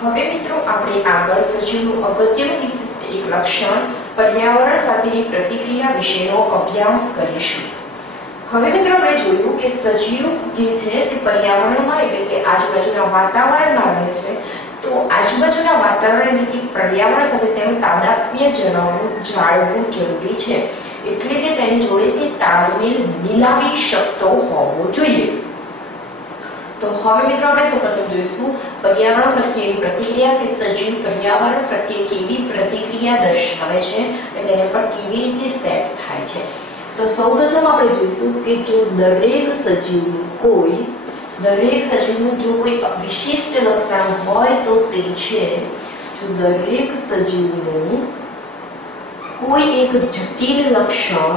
હવે મિત્રો આપણે આગળ સજીવનું અગત્યનું વિશિષ્ટ એક લક્ષણ પર્યાવરણ સાથેની પ્રતિક્રિયા વિશેનો અભ્યાસ કરીશું। હવે મિત્રો આપણે જોયું કે સજીવ જે છે તે પર્યાવરણમાં એટલે કે આજુબાજુના વાતાવરણમાં રહે છે। તો આજુબાજુના વાતાવરણ એટલે કે પર્યાવરણ સાથે તેનું તાદાત્મ્ય જાળવવું જરૂરી છે, એટલે કે તેની જોડે તે તાલમેલ મિલાવી શકતો હોવો જોઈએ। તો હવે મિત્રો આપણે સૌપ્રથમ જોઈશું પર્યાવરણ પ્રત્યેની પ્રતિક્રિયા કે સજીવ પર્યાવરણ પ્રત્યે કેવી પ્રતિક્રિયા દર્શાવે છે અને તેને પર કેવી રીતે સેટ થાય છે। તો સૌપ્રથમ આપણે જોઈશું કે જો દરેક સજીવનું જો કોઈ વિશિષ્ટ લક્ષણ હોય તો તે છે જો દરેક સજીવનું કોઈ એક જટિલ લક્ષણ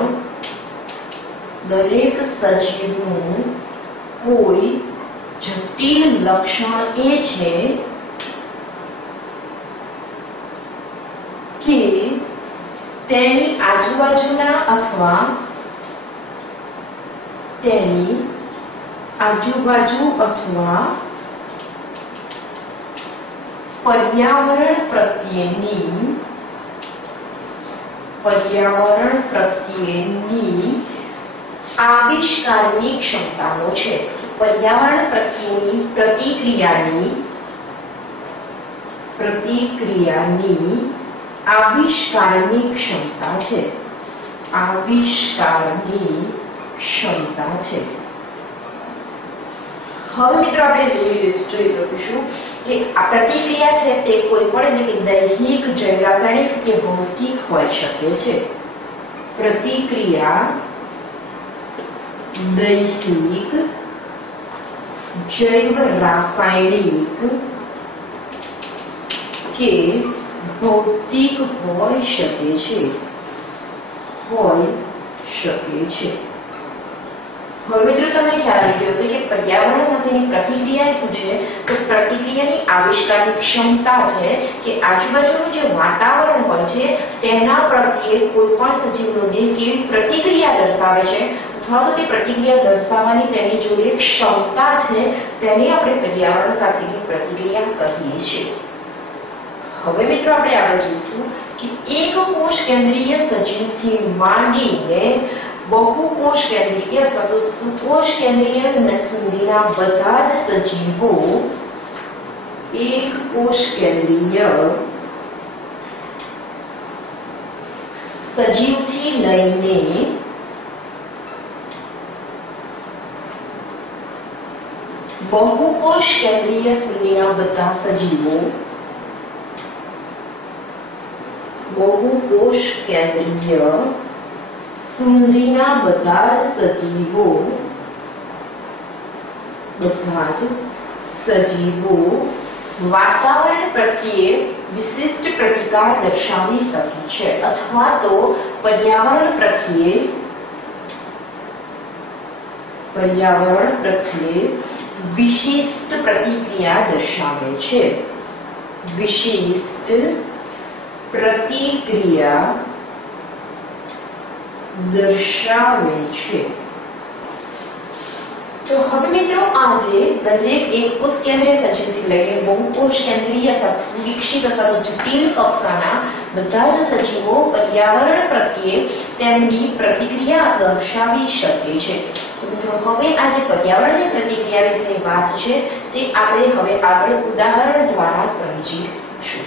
એ છે કે તેની આજુબાજુ અથવા પર્યાવરણ પ્રત્યેની આવિષ્કારની ક્ષમતાઓ છે। પર્યાવરણ પ્રત્યેની પ્રતિક્રિયાની આવિષ્કારની ક્ષમતા છે। હવે મિત્રો આપણે જોઈ શકીશું કે આ પ્રતિક્રિયા છે તે કોઈ પણ એટલે કે દૈહિક, જૈવ રાસાયણિક કે ભૌતિક હોઈ શકે છે। પ્રતિક્રિયા દૈહિક, જૈવ રાસાયણિક કે ભૌતિક હોઈ શકે છે। હવે મિત્રો તમને ખ્યાલ આવી ગયો કે પર્યાવરણ સાથેની પ્રતિક્રિયા શું છે? તો પ્રતિક્રિયાની આવિષ્કારની ક્ષમતા છે કે આજુબાજુનું જે વાતાવરણ હોય છે તેના પ્રત્યે કોઈ પણ સજીવનો દેહ કેવી પ્રતિક્રિયા દર્શાવે છે અથવા તો તે પ્રતિક્રિયા દર્શાવવાની તેની જોડે ક્ષમતા છે, તેને આપણે પર્યાવરણ સાથેની પ્રતિક્રિયા કહીએ છીએ। હવે મિત્રો આપણે આગળ જોઈશું કે એક કોષ કેન્દ્રીય સજીવથી માંડીને બહુકોષ કેન્દ્રીય અથવા તો સુકોષ કેન્દ્રીય સુધીના બધા જ સજીવો એક કોષ કેન્દ્રીય સજીવથી લઈને બહુકોષ કેન્દ્રીય સુધીના બધા સજીવો બહુકોષ કેન્દ્રીય સુંદરીના બધા જ સજીવો વાતાવરણ પ્રત્યે વિશિષ્ટ પ્રતિકાર દર્શાવી શકે છે અથવા તો પર્યાવરણ પ્રત્યે વિશિષ્ટ પ્રતિક્રિયા દર્શાવે છે। તો હવે મિત્રો આજે દરેક એક કોષ કેન્દ્રીય સજીવથી લઈને બહુકોષ કેન્દ્રીય અથવા વિકસિત અથવા તો જટિલ કક્ષાના બધા જ સજીવો પર્યાવરણ પ્રત્યે તેમની પ્રતિક્રિયા દર્શાવી શકે છે। તો મિત્રો હવે આજે પર્યાવરણની પ્રતિક્રિયા વિશે વાત છે તે આપણે હવે આગળ ઉદાહરણ દ્વારા સમજીશું।